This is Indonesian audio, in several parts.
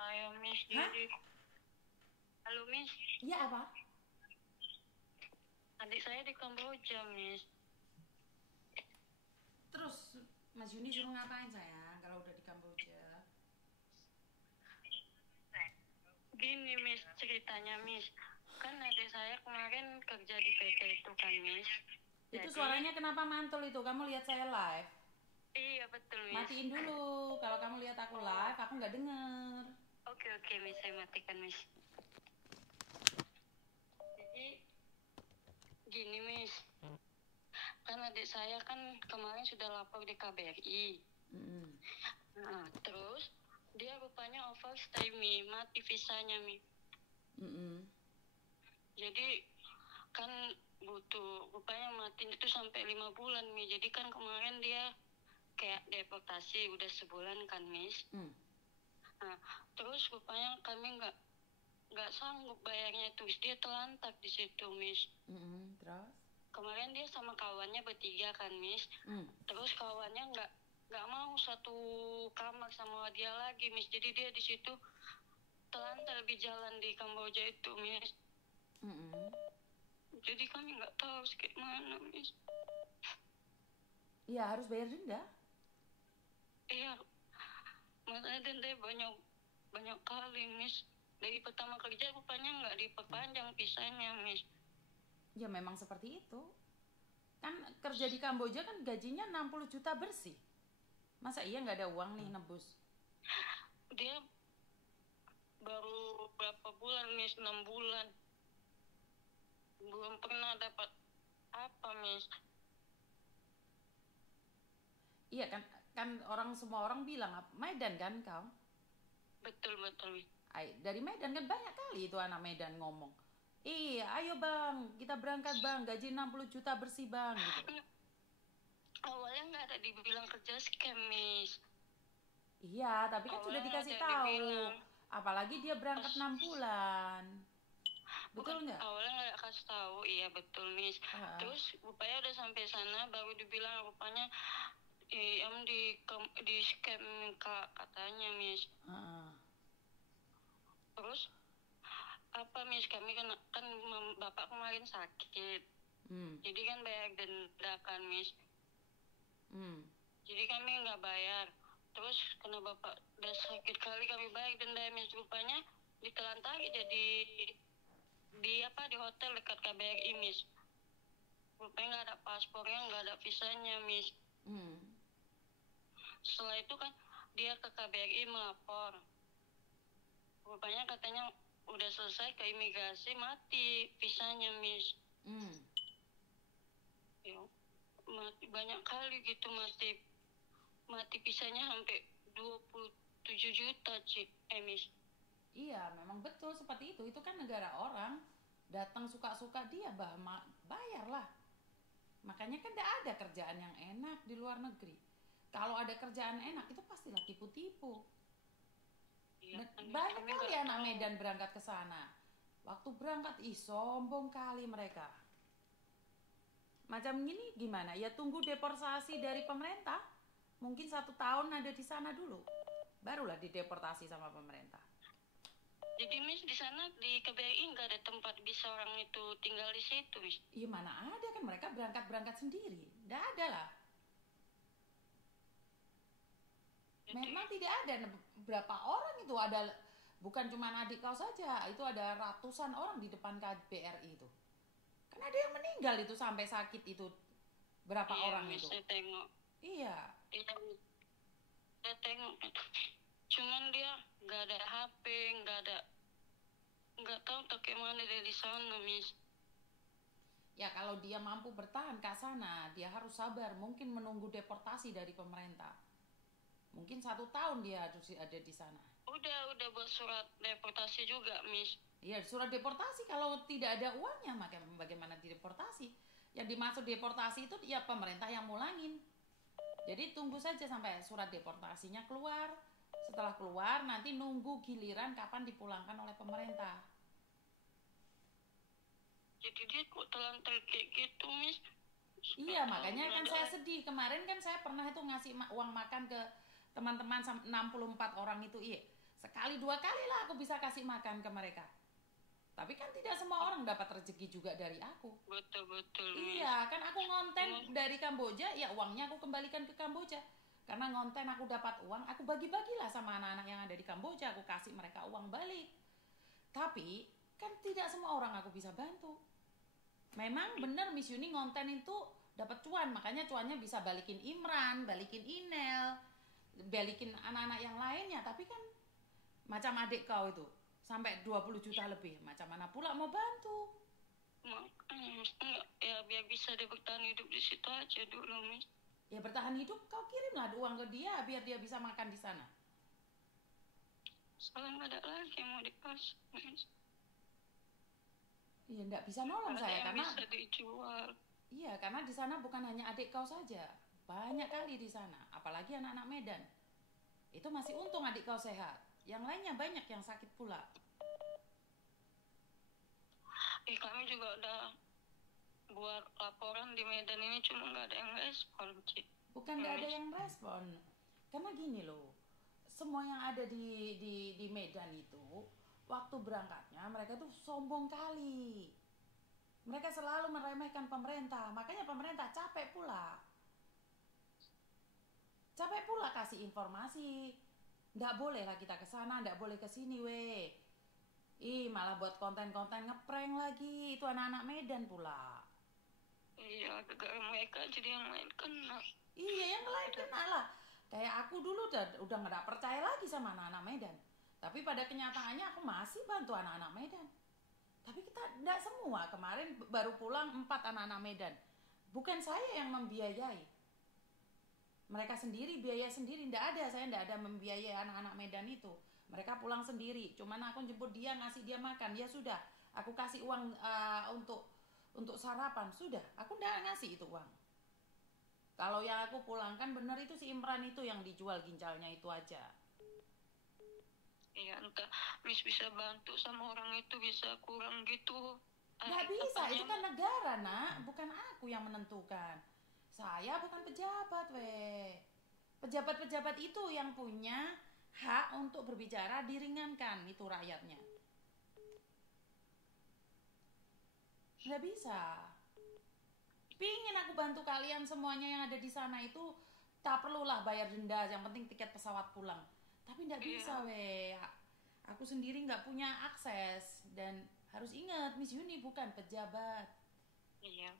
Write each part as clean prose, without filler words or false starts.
saya, Miss. Hah? Jadi, halo, Miss. Iya apa? Adik saya di Kamboja, Miss. Terus Mas Yuni suruh ngapain sayang kalau udah di Kamboja? Gini, Miss, ceritanya, Miss. Kan adik saya kemarin kerja di PT itu kan, Miss. Itu Jadi, suaranya kenapa mantul itu? Kamu lihat saya live? iya betul, Miss. Matiin dulu. Kalau kamu lihat aku live, aku nggak denger. Oke, Miss. Saya matikan, Miss. Jadi, gini, Miss. Kan adik saya kan kemarin sudah lapor di KBRI. Mm-mm. Nah, terus dia rupanya overstay, Mi. Mati visanya, Mi. Mm-mm. Jadi kan butuh, rupanya mati itu sampai 5 bulan, Mi. Jadi kan kemarin dia kayak deportasi udah sebulan kan, Miss. Mm. Nah, terus rupanya kami nggak sanggup bayarnya itu. Dia terlantar di situ, Miss. Mm-mm. Terus? Kemarin dia sama kawannya bertiga kan, Miss. Mm. Terus kawannya nggak mau satu kamar sama dia lagi, Miss. Jadi dia di situ terlantar di jalan di Kamboja itu, Miss. Mm-mm. Jadi kami nggak tahu harus kayak mana, Miss. Iya harus bayar denda. Iya, makanya denda banyak kali, Miss. Dari pertama kerja rupanya nggak diperpanjang visanya, Miss. Ya memang seperti itu. Kan kerja di Kamboja kan gajinya 60 juta bersih. Masa iya nggak ada uang nih nebus? Dia baru berapa bulan, Miss? 6 bulan. Belum pernah dapat apa, Miss. Iya kan semua orang bilang Medan kan kau? Betul, Miss. Dari Medan kan banyak kali itu anak Medan ngomong. Iya, ayo bang, kita berangkat bang, gaji 60 juta bersih bang gitu. Awalnya nggak ada dibilang kerja scam, Miss. Iya, tapi kan sudah Awalnya dikasih ada tahu. dibilang. Apalagi dia berangkat 6 bulan. Bukan, Betul nggak? awalnya nggak kasih tahu, iya betul, Miss. Ah, Terus rupanya udah sampai sana baru dibilang rupanya em di scam Kak, katanya, Miss. ah. Terus apa, Miss, kami kan bapak kemarin sakit. Hmm, Jadi kan bayar denda kan, Miss. hmm. Jadi kami nggak bayar. Terus karena bapak udah sakit kali kami bayar denda, Miss. Rupanya ditelantargi jadi di hotel dekat KBRI, Miss. Rupanya nggak ada paspornya, nggak ada visanya, Miss. Hmm. Setelah itu kan dia ke KBRI melapor. Rupanya katanya udah selesai ke imigrasi, mati visanya, Miss. Hmm. Ya, mati banyak kali gitu, mati visanya sampai 27 juta, Miss. Iya, memang betul seperti itu. Itu kan negara orang. Datang suka-suka dia, bayarlah. Makanya kan tidak ada kerjaan yang enak di luar negeri. Kalau ada kerjaan enak itu pastilah tipu-tipu. Iya, Banyak kami kali nggak anak tahu. Medan berangkat ke sana. Waktu berangkat, sombong kali mereka. Macam gini gimana? Ya tunggu deportasi dari pemerintah. Mungkin 1 tahun ada di sana dulu. Barulah dideportasi sama pemerintah. Jadi, Miss, di sana di KBRI nggak ada tempat bisa orang itu tinggal di situ, Miss. Iya mana ada kan mereka berangkat sendiri. Tidak ada lah. Memang tidak ada. Berapa orang itu ada? Bukan cuma adik kau saja. Itu ada ratusan orang di depan KBRI itu. Kan ada yang meninggal itu sampai sakit itu. Berapa Iya, orang Miss, itu? saya tengok. Iya. Iya, Miss. Saya tengok. Cuman dia nggak ada HP, nggak tahu tak mana dia di sana, Miss. Ya kalau dia mampu bertahan ke sana, dia harus sabar. Mungkin menunggu deportasi dari pemerintah. Mungkin 1 tahun dia harus ada di sana. Udah buat surat deportasi juga, Miss. Ya surat deportasi kalau tidak ada uangnya, maka bagaimana dideportasi? Yang dimaksud deportasi itu ya pemerintah yang mulangin. Jadi tunggu saja sampai surat deportasinya keluar. Setelah keluar nanti nunggu giliran kapan dipulangkan oleh pemerintah. Jadi dia kok terlantar kayak gitu, Miss. Iya, makanya kan saya sedih. Kemarin kan saya pernah itu ngasih uang makan ke teman-teman 64 orang itu. Iya. Sekali dua kali lah aku bisa kasih makan ke mereka. Tapi kan tidak semua orang dapat rezeki juga dari aku. Betul Iya, Miss. kan aku ngonten Cuma dari Kamboja, ya uangnya aku kembalikan ke Kamboja. Karena ngonten aku dapat uang, aku bagi-bagilah sama anak-anak yang ada di Kamboja, aku kasih mereka uang balik. Tapi kan tidak semua orang aku bisa bantu. Memang benar Miss Yuni ngonten itu dapat cuan, makanya cuannya bisa balikin Imran, balikin Inel, balikin anak-anak yang lainnya. Tapi kan macam adik kau itu, sampai 20 juta lebih, macam mana pula mau bantu? enggak, ya biar bisa dia bertahan hidup di situ aja dulu Miss. Ya bertahan hidup, kau kirimlah uang ke dia biar dia bisa makan di sana. Soalnya nggak ada lagi yang mau dikasih Miss. Iya, enggak bisa nolong Nggak ada saya yang karena bisa dijual. iya, karena di sana bukan hanya adik kau saja. Banyak kali di sana, apalagi anak-anak Medan. Itu masih untung adik kau sehat. Yang lainnya banyak yang sakit pula. Kami juga udah buat laporan di Medan ini, cuma nggak ada yang respon Ci. Bukan nggak ada yang respon. Karena gini loh, semua yang ada di Medan itu, waktu berangkatnya mereka tuh sombong kali. Mereka selalu meremehkan pemerintah, makanya pemerintah capek pula. Capek pula kasih informasi. Nggak boleh lah kita ke sana, nggak boleh ke sini weh. Ih, malah buat konten-konten ngeprank lagi. Itu anak-anak Medan pula. Iya, gara-gara mereka jadi yang lain kena. Iya, yang lain kena lah. Kayak aku dulu udah nggak percaya lagi sama anak-anak Medan. Tapi pada kenyataannya aku masih bantu anak-anak Medan. Tapi kita nggak semua. Kemarin baru pulang 4 anak-anak Medan. Bukan saya yang membiayai. Mereka sendiri biaya sendiri, ndak ada, saya ndak ada membiayai anak-anak Medan itu. Mereka pulang sendiri, cuman aku jemput dia, ngasih dia makan, ya sudah, aku kasih uang untuk sarapan, sudah, aku ndak ngasih itu uang. Kalau yang aku pulangkan bener itu si Imran itu yang dijual ginjalnya itu aja. Iya, entah Miss bisa bantu sama orang itu bisa kurang gitu. Nggak bisa, itu kan negara nak, bukan aku yang menentukan. Saya bukan pejabat weh. Pejabat-pejabat itu yang punya hak untuk berbicara, diringankan itu rakyatnya. Nggak bisa. Pingin aku bantu kalian semuanya yang ada di sana itu, tak perlulah bayar denda, yang penting tiket pesawat pulang. Tapi nggak bisa weh. Aku sendiri nggak punya akses dan harus ingat Miss Yuni bukan pejabat. Iya.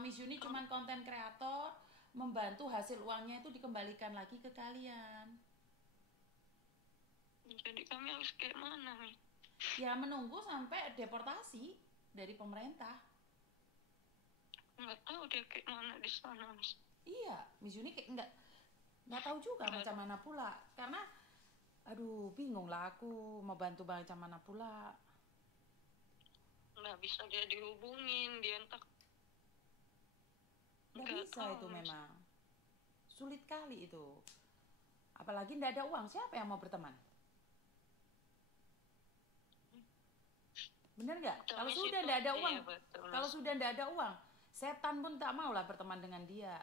Miss Yuni cuman konten kreator, membantu hasil uangnya itu dikembalikan lagi ke kalian. Jadi kami harus kayak mana nih? Ya menunggu sampai deportasi dari pemerintah. Nggak tahu dia kayak mana di sana Miss. Iya, Miss Yuni kayak nggak tahu juga macam mana pula. Karena aduh bingung lah aku mau bantu macam mana pula. Nggak bisa dia dihubungin, dia entah. Nggak bisa itu memang. Sulit kali itu. Apalagi nggak ada uang, siapa yang mau berteman? Bener nggak? Kalau sudah nggak ada uang, kalau sudah nggak ada uang, setan pun tak mau lah berteman dengan dia.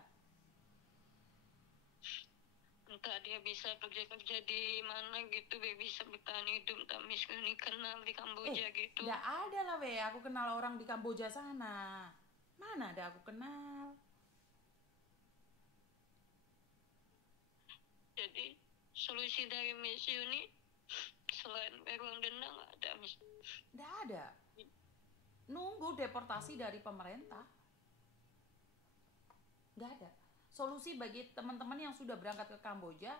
Entah dia bisa kerja di mana gitu, dia bisa bertahan hidup, entah Miss Yuni kenal di Kamboja gitu. Nggak ada lah weh, aku kenal orang di Kamboja sana. Mana ada aku kenal. Jadi solusi dari Miss Yuni selain uang denda nggak ada Miss. Nggak ada. Nunggu deportasi dari pemerintah. Nggak ada. Solusi bagi teman-teman yang sudah berangkat ke Kamboja,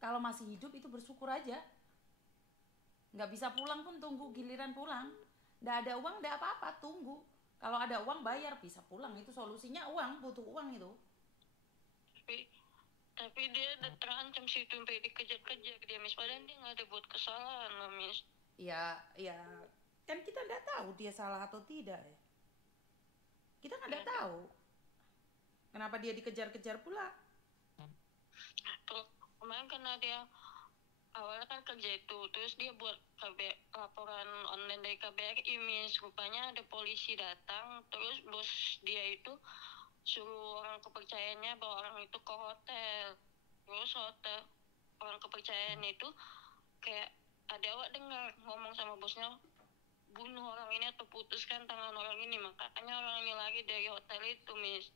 kalau masih hidup itu bersyukur aja. Nggak bisa pulang pun tunggu giliran pulang. Nggak ada uang, nggak apa-apa, tunggu. Kalau ada uang bayar, bisa pulang. Itu solusinya uang, butuh uang itu. Tapi dia udah terancam sih itu sampai dikejar-kejar dia Miss. Padahal dia nggak ada buat kesalahan loh Miss. Ya, kan kita nggak tahu dia salah atau tidak ya. Kita nggak tahu. Kenapa dia dikejar-kejar pula? Tuh, kemarin karena dia awalnya kan kerja itu, terus dia buat laporan online dari KBRI Miss. Rupanya ada polisi datang, terus bos dia itu suruh orang kepercayaannya bawa orang itu ke hotel. Terus orang kepercayaan itu kayak ada awak dengar ngomong sama bosnya, bunuh orang ini atau putuskan tangan orang ini, makanya orang ini lagi dari hotel itu, Miss.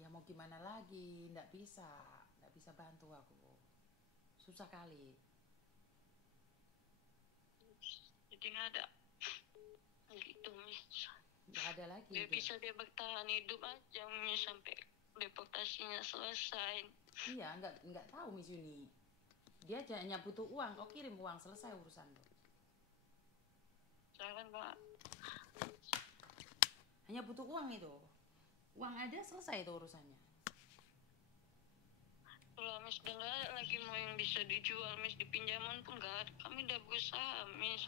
Ya mau gimana lagi, nggak bisa bantu aku, susah kali. Jadi nggak ada gitu, Miss. Nggak ada lagi Dia dia. bisa dia bertahan hidup aja, Miss, sampai deportasinya selesai. Iya, nggak tahu Miss Yuni. Dia hanya butuh uang, kau kirim uang, selesai urusan tuh. Jangan, Pak. Hanya butuh uang itu. Uang ada, selesai itu urusannya. Kalau Miss udah nggak ada lagi mau yang bisa dijual, Miss, di pinjaman pun nggak ada. Kami udah berusaha, Miss.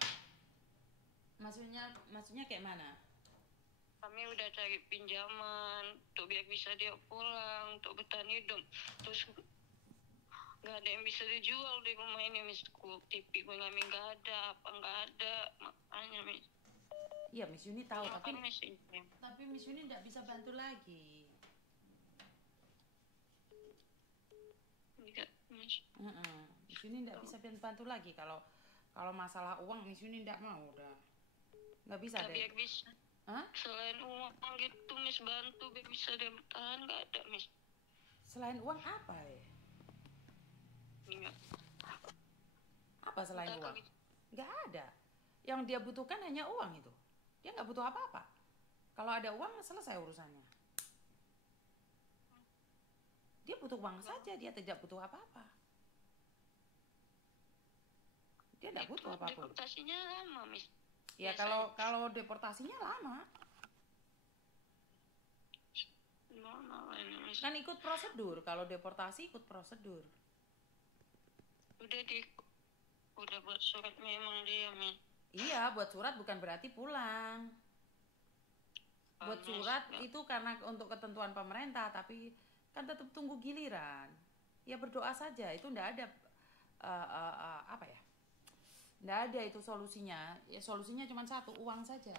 Maksudnya kayak mana? Kami udah cari pinjaman untuk biar bisa dia pulang untuk bertahan hidup. Terus nggak ada yang bisa dijual di rumah ini, Miss. TV kami nggak ada, apa nggak ada, makanya, Miss. Iya Miss Yuni tahu, Makan, tapi Miss. Miss Yuni nggak bisa bantu lagi. Enggak, Miss. Miss Yuni nggak bisa bantu lagi kalau masalah uang Miss Yuni nggak mau udah. Nggak bisa deh. Biar bisa. Hah? Selain uang gitu, Miss, bantu biar bisa dia bertahan, nggak ada, Miss. Selain uang apa ya? Enggak. Apa selain Entah uang? Nggak ada. Yang dia butuhkan hanya uang itu. Dia nggak butuh apa-apa. Kalau ada uang selesai urusannya. Dia butuh uang saja, dia tidak butuh apa-apa. Dia nggak butuh apapun. Deportasinya lama, Miss. Ya kalau deportasinya lama. Kan ikut prosedur. Kalau deportasi ikut prosedur. Udah buat surat memang dia, Miss. Iya, buat surat bukan berarti pulang. Buat surat itu karena untuk ketentuan pemerintah, tapi kan tetap tunggu giliran. Ya berdoa saja, itu ndak ada apa ya? Ndak ada itu solusinya. Ya solusinya cuma satu, uang saja.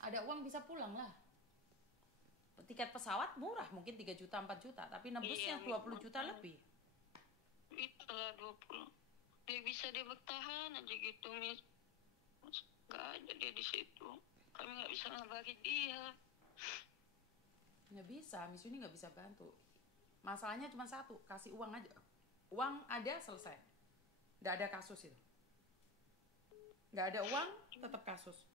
Ada uang bisa pulang lah. Tiket pesawat murah, mungkin 3 juta, 4 juta, tapi nembusnya 20 juta lebih. Itulah 20. Dia bisa dia bertahan aja gitu, Miss. Gak ada dia di situ. Kami nggak bisa ngabari dia. Nggak bisa, Miss Yuni nggak bisa bantu. Masalahnya cuma satu, kasih uang aja. Uang ada, selesai. Nggak ada kasus itu. Nggak ada uang, tetap kasus.